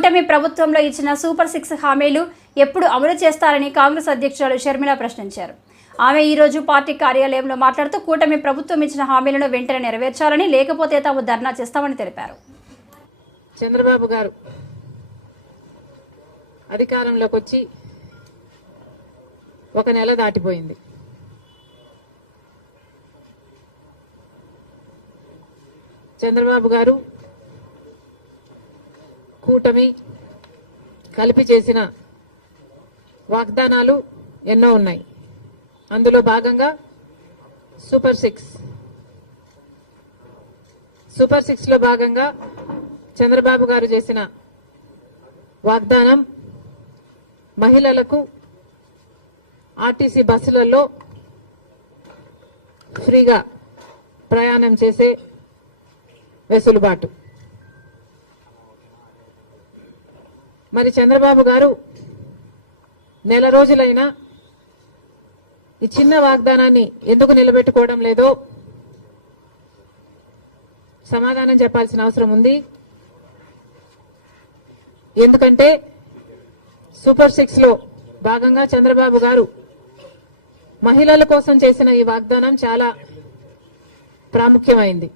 కూటమి ప్రభుత్వంలో ఇచ్చిన సూపర్ సిక్స్ హామీలు ఎప్పుడు అమలు చేస్తారని కాంగ్రెస్ అధ్యక్షురాలు షర్మిల ప్రశ్నించారు. ఆమె ఈ రోజు పార్టీ కార్యాలయంలో మాట్లాడుతూ కూటమి ప్రభుత్వం ఇచ్చిన హామీలను వెంటనే నెరవేర్చాలని లేకపోతే తాము ధర్నా చేస్తామని తెలిపారు. చంద్రబాబు గారు అధికారంలోకి వచ్చి ఒక నెల దాటిపోయింది. చంద్రబాబు గారు కూటమి కలిపి చేసిన వాగ్దానాలు ఎన్నో ఉన్నాయి. అందులో భాగంగా సూపర్ సిక్స్ సూపర్ సిక్స్లో భాగంగా చంద్రబాబు గారు చేసిన వాగ్దానం మహిళలకు ఆర్టీసీ బస్సులలో ఫ్రీగా ప్రయాణం చేసే వెసులుబాటు. మరి చంద్రబాబు గారు నెల రోజులైనా ఈ చిన్న వాగ్దానాన్ని ఎందుకు నిలబెట్టుకోవడం లేదో సమాధానం చెప్పాల్సిన అవసరం ఉంది. ఎందుకంటే సూపర్ సిక్స్లో భాగంగా చంద్రబాబు గారు మహిళల కోసం చేసిన ఈ వాగ్దానం చాలా ప్రాముఖ్యమైంది.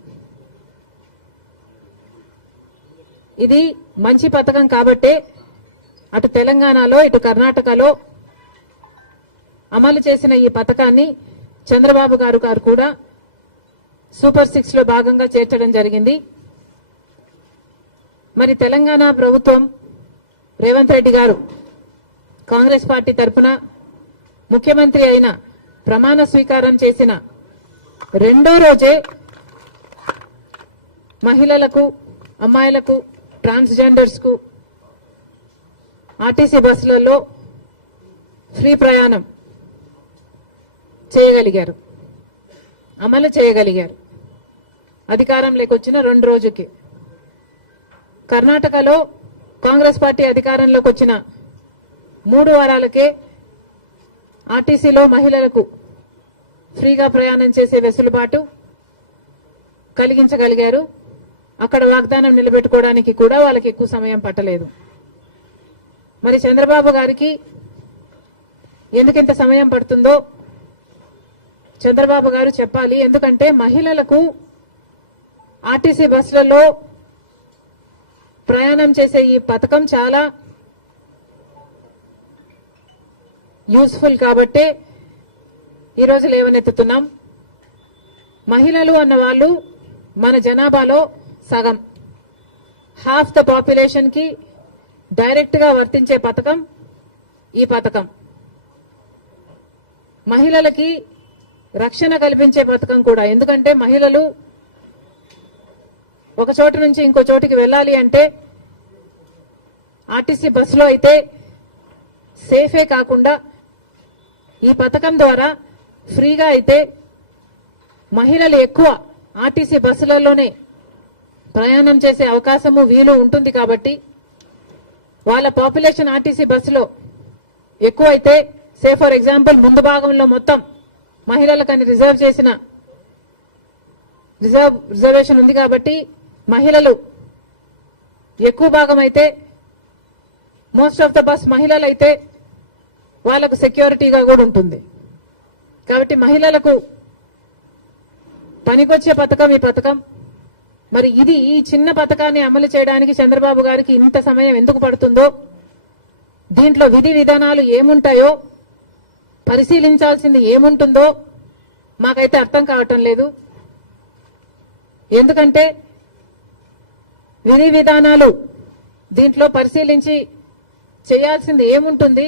ఇది మంచి పథకం కాబట్టే అటు తెలంగాణలో ఇటు కర్ణాటకలో అమలు చేసిన ఈ పథకాన్ని చంద్రబాబు గారు గారు కూడా సూపర్ సిక్స్లో భాగంగా చేర్చడం జరిగింది. మరి తెలంగాణ ప్రభుత్వం రేవంత్ రెడ్డి గారు కాంగ్రెస్ పార్టీ తరఫున ముఖ్యమంత్రి అయిన ప్రమాణ స్వీకారం చేసిన రెండో రోజే మహిళలకు అమ్మాయిలకు ట్రాన్స్జెండర్స్కు ఆర్టీసీ బస్సులలో ఫ్రీ ప్రయాణం చేయగలిగారు. అమలు చేయగలిగారు. అధికారంలోకి వచ్చిన రెండు రోజుకి. కర్ణాటకలో కాంగ్రెస్ పార్టీ అధికారంలోకి వచ్చిన మూడు వారాలకే ఆర్టీసీలో మహిళలకు ఫ్రీగా ప్రయాణం చేసే వెసులుబాటు కలిగించగలిగారు. అక్కడ వాగ్దానం నిలబెట్టుకోవడానికి కూడా వాళ్ళకి ఎక్కువ సమయం పట్టలేదు. మరి చంద్రబాబు గారికి ఎందుకింత సమయం పడుతుందో చంద్రబాబు గారు చెప్పాలి. ఎందుకంటే మహిళలకు ఆర్టీసీ బస్సులలో ప్రయాణం చేసే ఈ పథకం చాలా యూస్ఫుల్ కాబట్టే ఈరోజు లేవనెత్తుతున్నాం. మహిళలు అన్న వాళ్ళు మన జనాభాలో సగం. హాఫ్ ద పాపులేషన్ డైరెక్ట్గా వర్తించే పథకం ఈ పథకం. మహిళలకి రక్షణ కల్పించే పథకం కూడా. ఎందుకంటే మహిళలు ఒక చోటు నుంచి ఇంకో చోటికి వెళ్ళాలి అంటే ఆర్టీసీ బస్సులో అయితే సేఫే కాకుండా ఈ పథకం ద్వారా ఫ్రీగా అయితే మహిళలు ఎక్కువ ఆర్టీసీ బస్సులలోనే ప్రయాణం చేసే అవకాశము వీలు ఉంటుంది కాబట్టి వాళ్ళ పాపులేషన్ ఆర్టీసీ బస్సులో ఎక్కువ అయితే సే ఫర్ ఎగ్జాంపుల్ ముందు భాగంలో మొత్తం మహిళలకని రిజర్వ్ చేసిన రిజర్వ్ రిజర్వేషన్ ఉంది కాబట్టి మహిళలు ఎక్కువ భాగం అయితే మోస్ట్ ఆఫ్ ద బస్ మహిళలు అయితే వాళ్ళకు సెక్యూరిటీగా కూడా ఉంటుంది. కాబట్టి మహిళలకు పనికొచ్చే పథకం ఈ పథకం. మరి ఇది ఈ చిన్న పథకాన్ని అమలు చేయడానికి చంద్రబాబు గారికి ఇంత సమయం ఎందుకు పడుతుందో? దీంట్లో విధి విధానాలు ఏముంటాయో? పరిశీలించాల్సింది ఏముంటుందో? మాకైతే అర్థం కావటం లేదు. ఎందుకంటే విధి విధానాలు దీంట్లో పరిశీలించి చేయాల్సింది ఏముంటుంది?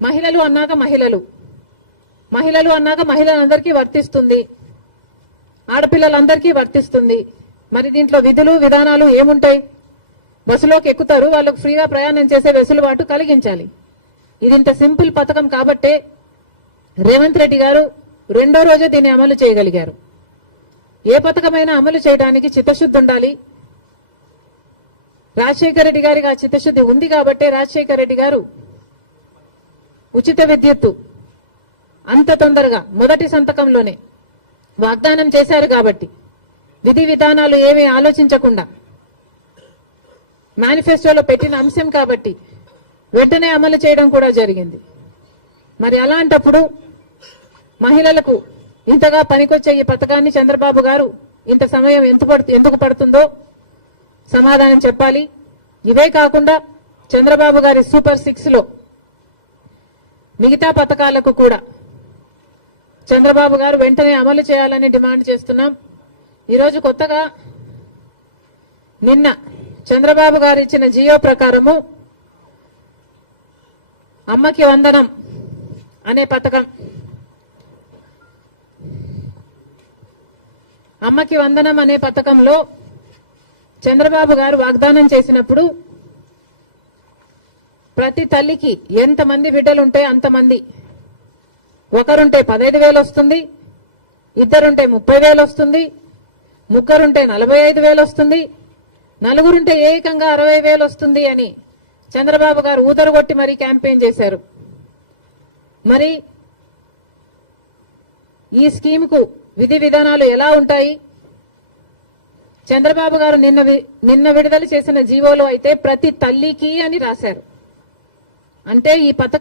మహిళలు అన్నాక మహిళలు. మహిళలు అన్నాక మహిళలందరికీ వర్తిస్తుంది. ఆడపిల్లలందరికీ వర్తిస్తుంది. మరి దీంట్లో విధులు విధానాలు ఏముంటాయి? బస్సులోకి ఎక్కుతారు వాళ్ళకు ఫ్రీగా ప్రయాణం చేసే వెసులుబాటు కలిగించాలి. ఇది ఇంత సింపుల్ పథకం కాబట్టే రేవంత్ రెడ్డి గారు రెండో రోజే దీన్ని అమలు చేయగలిగారు. ఏ పథకమైనా అమలు చేయడానికి చిత్తశుద్ధి ఉండాలి. రాజశేఖర రెడ్డి గారికి ఆ చిత్తశుద్ధి ఉంది కాబట్టే రాజశేఖర రెడ్డి గారు ఉచిత విద్యుత్తు అంత తొందరగా మొదటి సంతకంలోనే వాగ్దానం చేశారు కాబట్టి. విధి విధానాలు ఏమీ ఆలోచించకుండా మేనిఫెస్టోలో పెట్టిన అంశం కాబట్టి వెంటనే అమలు చేయడం కూడా జరిగింది. మరి అలాంటప్పుడు మహిళలకు ఇంతగా పనికొచ్చే ఈ పథకాన్ని చంద్రబాబు గారు ఇంత సమయం ఎంత ఎందుకు పడుతుందో సమాధానం చెప్పాలి. ఇవే కాకుండా చంద్రబాబు గారి సూపర్ సిక్స్లో మిగతా పథకాలకు కూడా చంద్రబాబు గారు వెంటనే అమలు చేయాలని డిమాండ్ చేస్తున్నాం. ఈరోజు కొత్తగా నిన్న చంద్రబాబు గారు ఇచ్చిన జియో ప్రకారము అమ్మకి వందనం అనే పథకం. అమ్మకి వందనం అనే పథకంలో చంద్రబాబు గారు వాగ్దానం చేసినప్పుడు ప్రతి తల్లికి ఎంతమంది బిడ్డలుంటే అంతమంది. ఒకరుంటే పదహైదు వేలు వస్తుంది ఇద్దరుంటే ముప్పై వేలు వస్తుంది ముగ్గురుంటే నలభై ఐదు వేలు వస్తుంది నలుగురుంటే ఏకంగా అరవై వేలు వస్తుంది అని చంద్రబాబు గారు ఊదరగొట్టి మరీ క్యాంపెయిన్ చేశారు. మరి ఈ స్కీమ్కు విధి విధానాలు ఎలా ఉంటాయి? చంద్రబాబు గారు నిన్న నిన్న విడుదల చేసిన జీవోలో అయితే ప్రతి తల్లికి అని రాశారు. అంటే ఈ పథకం